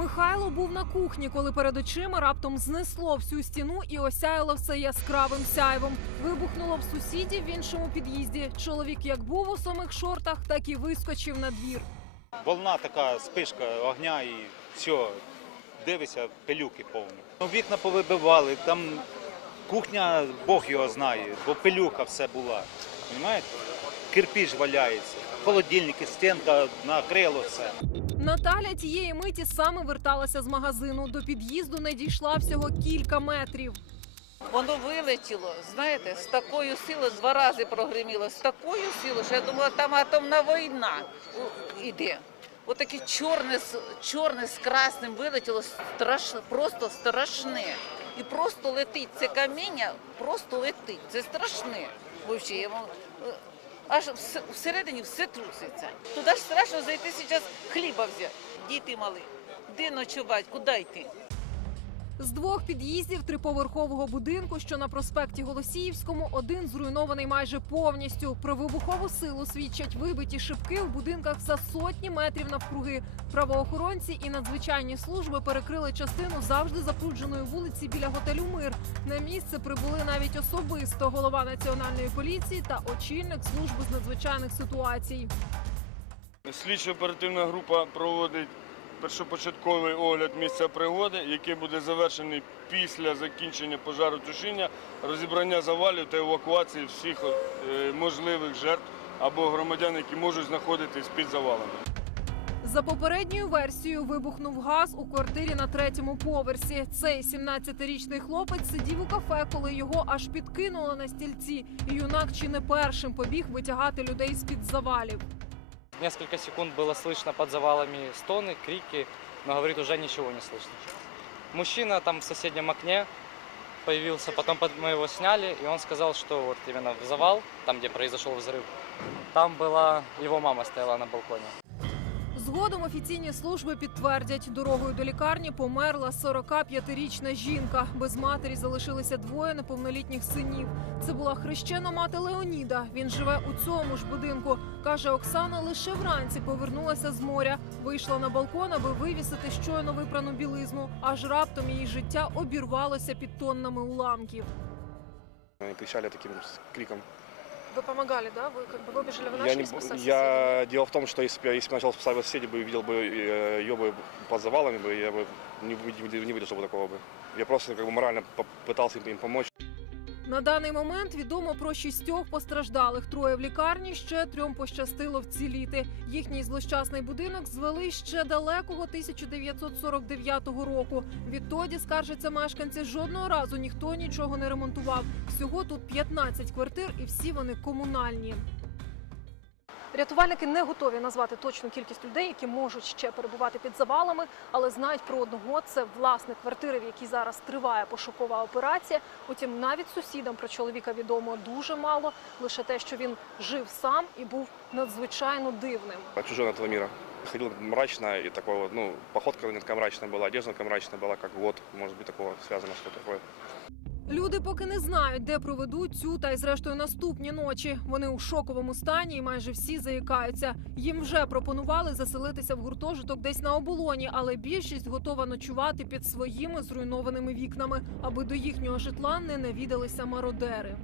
Михайло був на кухні, коли перед очима раптом знесло всю стіну і осяяло все яскравим сяйвом. Вибухнуло в сусідів в іншому під'їзді. Чоловік як був у самих шортах, так і вискочив на двір. Волна така спишка огня і все. Дивишся, пилюки повні. Ну, вікна повибивали, там кухня, Бог його знає, бо пилюка все була. Понимаєте? Кирпіч валяється, холодильники, стінка накрило все. Наталя тієї миті саме верталася з магазину. До під'їзду не дійшла всього кілька метрів. Воно вилетіло, знаєте, з такою силою два рази прогриміло, з такою силою, що я думала, там атомна війна іде. Отаке чорне, з- чорне з красним вилетіло страшне, просто страшне. І просто летить це каміння, просто летить. Це страшне. Вовче, я вам, е, аж вс- всередині все труситься. Туди ж страшно зайти зараз хліба взяти. Діти мали. Де ночувати, куди йти? З двох під'їздів триповерхового будинку, що на проспекті Голосіївському, один зруйнований майже повністю. Про вибухову силу свідчать вибиті шибки у будинках за сотні метрів навкруги. Правоохоронці і надзвичайні служби перекрили частину завжди запрудженої вулиці біля готелю Мир. На місце прибули навіть особисто голова національної поліції та очільник служби з надзвичайних ситуацій. Слідчо-оперативна група проводить першопочатковий огляд місця пригоди, який буде завершений після закінчення пожаротушіння, розібрання завалів та евакуації всіх е, можливих жертв або громадян, які можуть знаходитись під завалами. За попередньою версією вибухнув газ у квартирі на третьому поверсі. Цей 17-річний хлопець сидів у кафе, коли його аж підкинуло на стільці. І юнак чи не першим побіг витягати людей з під завалів. Несколько секунд было слышно под завалами стоны, крики, но говорит, уже ничего не слышно. Мужчина там в соседнем окне появился, потом мы его сняли, и он сказал, что вот именно в завал, там, где произошел взрыв, там была его мама стояла на балконе. Згодом офіційні служби підтвердять, дорогою до лікарні померла 45-річна жінка. Без матері залишилися двоє неповнолітніх синів. Це була хрещена мати Леоніда. Він живе у цьому ж будинку. каже Оксана, лише вранці повернулася з моря, вийшла на балкон, аби вивісити щойно випрану білизну. Аж раптом її життя обірвалося під тоннами уламків. Они кричали таким с криком. Ви допомагали, да? Ви как бы вибіжали в Я, не, б- я дело в том, что если бы я, если бы начал спасать соседей, бы видел бы э, ее бы под завалами, бы, я бы не, вы- не выдержал бы такого бы. Я просто как бы морально попытался им, им помочь. На даний момент відомо про шістьох постраждалих. Троє в лікарні, ще трьом пощастило вціліти. Їхній злощасний будинок звели ще далекого 1949 року. Відтоді скаржаться мешканці. Жодного разу ніхто нічого не ремонтував. Всього тут 15 квартир, і всі вони комунальні. Рятувальники не готові назвати точну кількість людей, які можуть ще перебувати під завалами, але знають про одного це власник квартири, в якій зараз триває пошукова операція. Утім, навіть сусідам про чоловіка відомо дуже мало. Лише те, що він жив сам і був надзвичайно дивним. Чужой от этого мира. Ходил мрачно и такой вот, ну, походка у него такая мрачная была, одежда такая мрачная была, как год, может быть, такого связано что-то такое. Люди поки не знають, де проведуть цю та й зрештою наступні ночі. Вони у шоковому стані і майже всі заїкаються. Їм вже пропонували заселитися в гуртожиток десь на оболоні, але більшість готова ночувати під своїми зруйнованими вікнами, аби до їхнього житла не навідалися мародери.